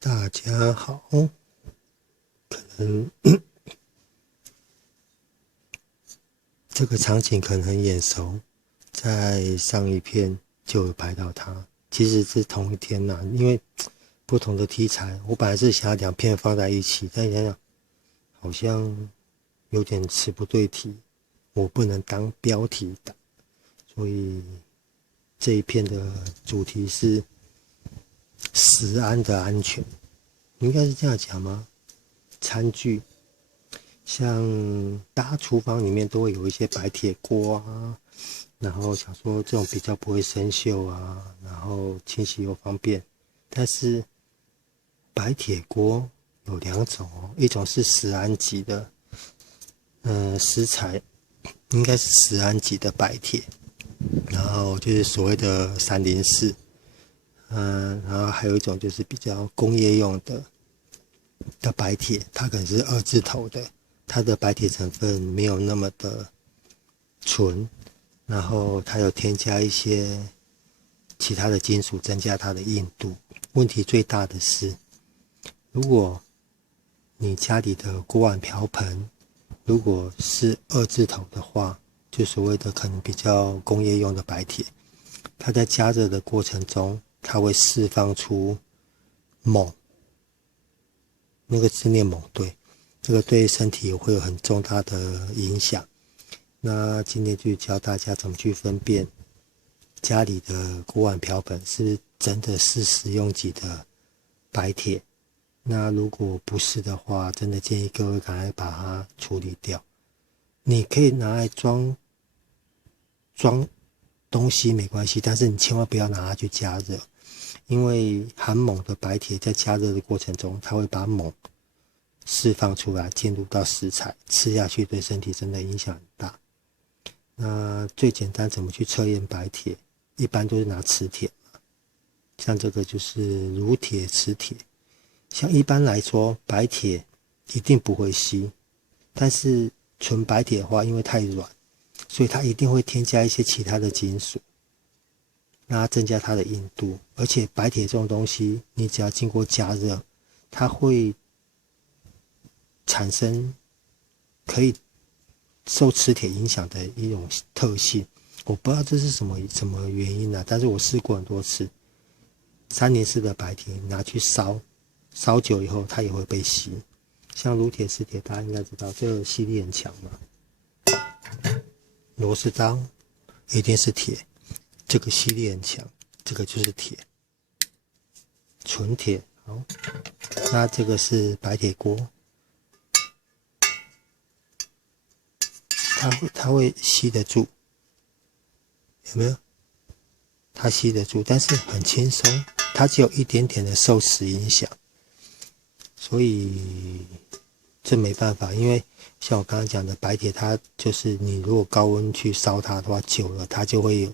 大家好，嗯，这个场景可能很眼熟，在上一篇就有拍到它。其实是同一天呐，因为不同的题材，我本来是想要两篇放在一起，但想想好像有点词不对题，我不能当标题党，所以这一篇的主题是食安的安全，应该是这样讲吗？餐具像大家厨房里面都会有一些白铁锅啊，然后想说这种比较不会生锈啊，然后清洗又方便。但是白铁锅有两种哦，一种是食安级的，食材应该是食安级的白铁，然后就是所谓的304，然后还有一种就是比较工业用的白铁，它可能是2字头的，它的白铁成分没有那么的纯，然后它有添加一些其他的金属增加它的硬度。问题最大的是，如果你家里的锅碗瓢盆如果是2字头的话，就所谓的可能比较工业用的白铁，它在加热的过程中，它会释放出锰，那个字念锰，对，这个对身体会有很重大的影响。那今天就教大家怎么去分辨家里的锅碗瓢盆是真的是食用级的白铁，那如果不是的话，真的建议各位赶快把它处理掉。你可以拿来装东西没关系，但是你千万不要拿它去加热，因为含锰的白铁在加热的过程中，它会把锰释放出来，进入到食材，吃下去对身体真的影响很大。那最简单怎么去测验白铁？一般都是拿磁铁嘛，像这个就是乳铁、磁铁。像一般来说，白铁一定不会吸，但是纯白铁的话，因为太软，所以它一定会添加一些其他的金属，让它增加它的硬度。而且白铁这种东西，你只要经过加热，它会产生可以受磁铁影响的一种特性。我不知道这是什么原因啊，但是我试过很多次。304的白铁拿去烧，烧久以后它也会被吸。像乳铁、磁铁，大家应该知道，这个吸力很强嘛。螺丝刀一定是铁，这个吸力很强，这个就是铁，纯铁。好，那这个是白铁锅，它会吸得住，有没有？它吸得住，但是很轻松，它只有一点点的受磁影响，所以这没办法，因为像我刚刚讲的白铁，它就是你如果高温去烧它的话，久了它就会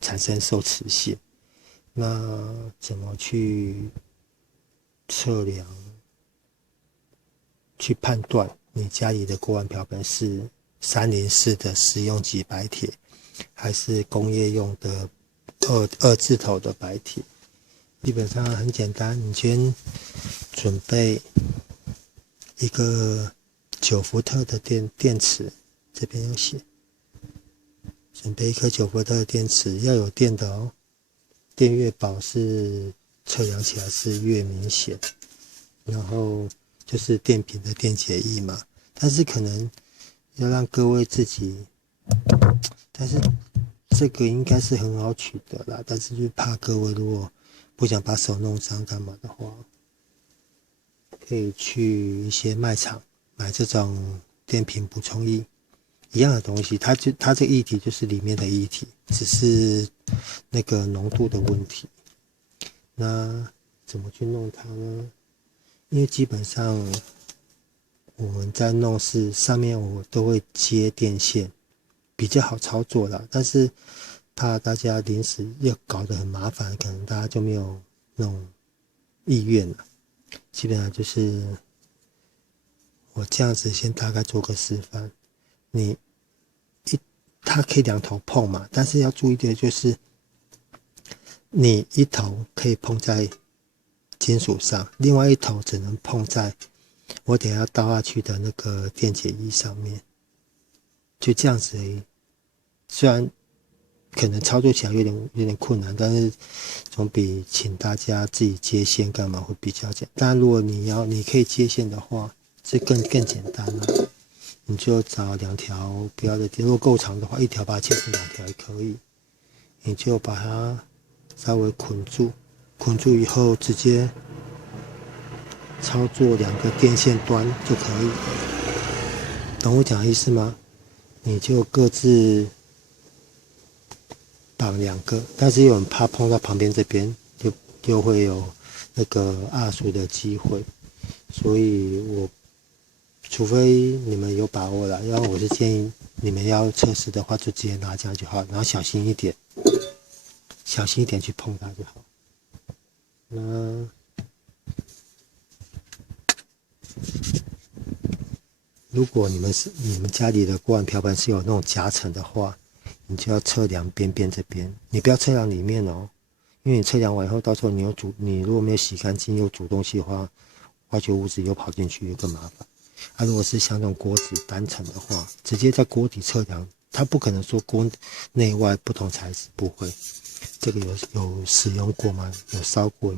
产生受磁性。那怎么去测量、去判断你家里的锅碗瓢盆是304的食用级白铁，还是工业用的二字头的白铁？基本上很简单，你先准备一个9伏特的电池，这边有写，准备一颗9伏特的电池，要有电的哦，电越薄是测量起来是越明显。然后就是电瓶的电解液嘛，但是可能要让各位自己，但是这个应该是很好取得啦，但是就怕各位如果不想把手弄伤干嘛的话，可以去一些卖场买这种电瓶补充液，一样的东西，它这个液体就是里面的液体，只是那个浓度的问题。那怎么去弄它呢？因为基本上我们在弄是上面我都会接电线，比较好操作啦，但是怕大家临时要搞得很麻烦，可能大家就没有那种意愿了。基本上就是我这样子先大概做个示范，你它可以两头碰嘛，但是要注意的就是你一头可以碰在金属上，另外一头只能碰在我等一下倒下去的那个电解液上面，就这样子而已。虽然可能操作起来有点困难，但是总比请大家自己接线干嘛会比较简单。当然，如果你可以接线的话，是更简单了。你就找2条不要的电，如果够长的话，1条把它切成2条也可以。你就把它稍微捆住以后，直接操作2个电线端就可以。懂我讲的意思吗？你就各自绑2个，但是有人怕碰到旁边这边，就会有那个压缩的机会，所以除非你们有把握啦，要我是建议你们要测试的话，就直接拿这样就好，然后小心一点去碰它就好。那如果你们家里的锅碗瓢盆是有那种夹层的话，你就要测量边边这边，你不要测量里面哦，因为你测量完以后，到时候你如果没有洗干净又煮东西的话，化学物质又跑进去又更麻烦。如果是像那种锅子单层的话，直接在锅底测量，它不可能说锅内外不同材质，不会。这个有使用过吗？有烧过，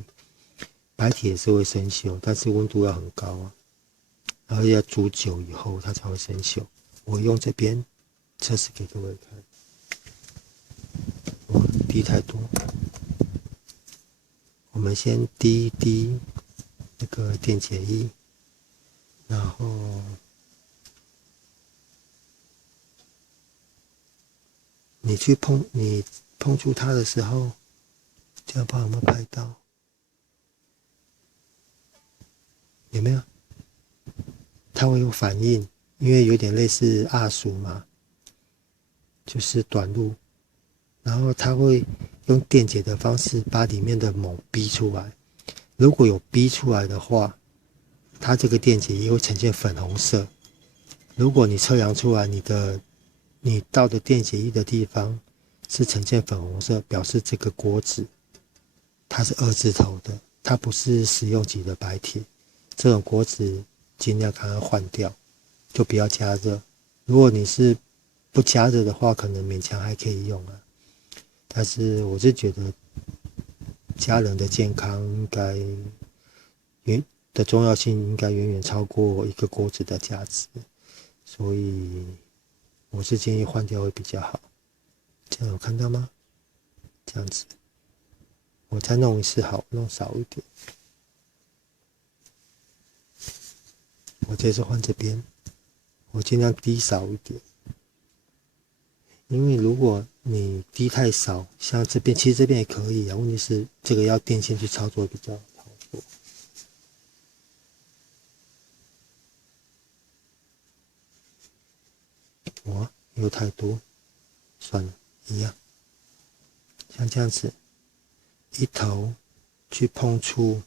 白铁也是会生锈，但是温度要很高啊，然后要煮久以后它才会生锈。我用这边测试给各位看，我滴太多，我们先滴一滴那个电解液，然后你碰触它的时候，这样不知道有没有拍到？有没有？它会有反应，因为有点类似压缩嘛，就是短路，然后它会用电解的方式把里面的锰逼出来。如果有逼出来的话，它这个电解液会呈现粉红色。如果你测量出来你倒的电解液的地方是呈现粉红色，表示这个锅子它是2字头的，它不是食用级的白铁。这种锅子尽量赶快换掉，就不要加热。如果你是不加热的话，可能勉强还可以用啊。但是我是觉得家人的健康的重要性应该远远超过一个锅子的价值，所以我是建议换掉会比较好。这样有看到吗？这样子，我再弄一次好，弄少一点。我这次换这边，我尽量滴少一点，因为如果你滴太少，像这边其实这边也可以啊，问题是这个要电线去操作比较好做。哇，有太多，算了，一样，像这样子，一头去碰触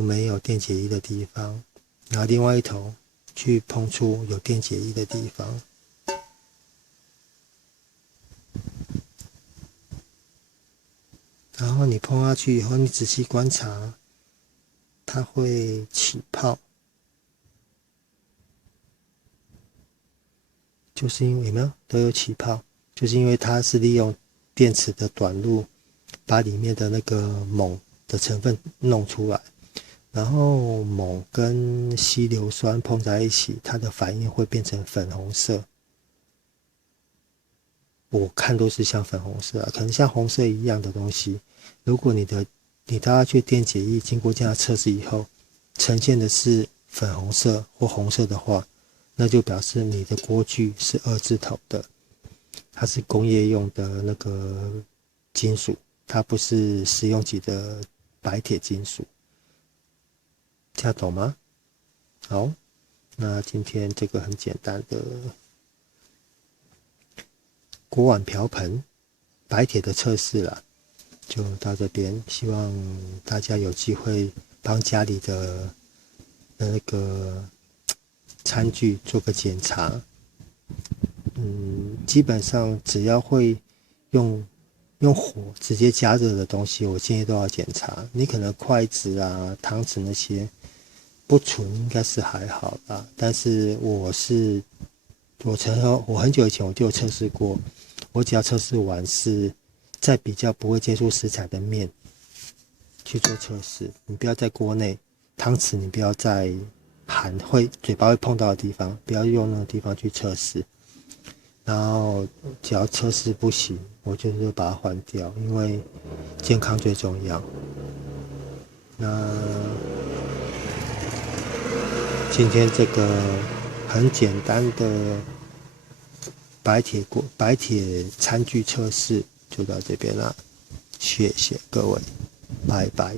没有电解液的地方，然后另外一头去碰触有电解液的地方。然后你碰下去以后，你仔细观察，它会起泡，就是因为有没有都有起泡，就是因为它是利用电池的短路，把里面的那个锰的成分弄出来，然后锰跟稀硫酸碰在一起，它的反应会变成粉红色。我看都是像粉红色可能像红色一样的东西。如果你倒下去电解液经过这样的测试以后，呈现的是粉红色或红色的话，那就表示你的锅具是2字头的，它是工业用的那个金属，它不是食用级的白铁金属。这样懂吗？好，那今天这个很简单的锅碗瓢盆白铁的测试啦，就到这边。希望大家有机会帮家里的那个餐具做个检查。基本上只要会用用火直接加热的东西，我建议都要检查。你可能筷子啊、汤匙那些不纯应该是还好啦，但是我很久以前我就有测试过，我只要测试完是在比较不会接触食材的面去做测试，你不要在锅内，汤匙你不要在嘴巴会碰到的地方，不要用那个地方去测试。然后只要测试不行，我就是把它换掉，因为健康最重要。那今天这个很简单的白铁餐具测试就到这边了，谢谢各位，拜拜。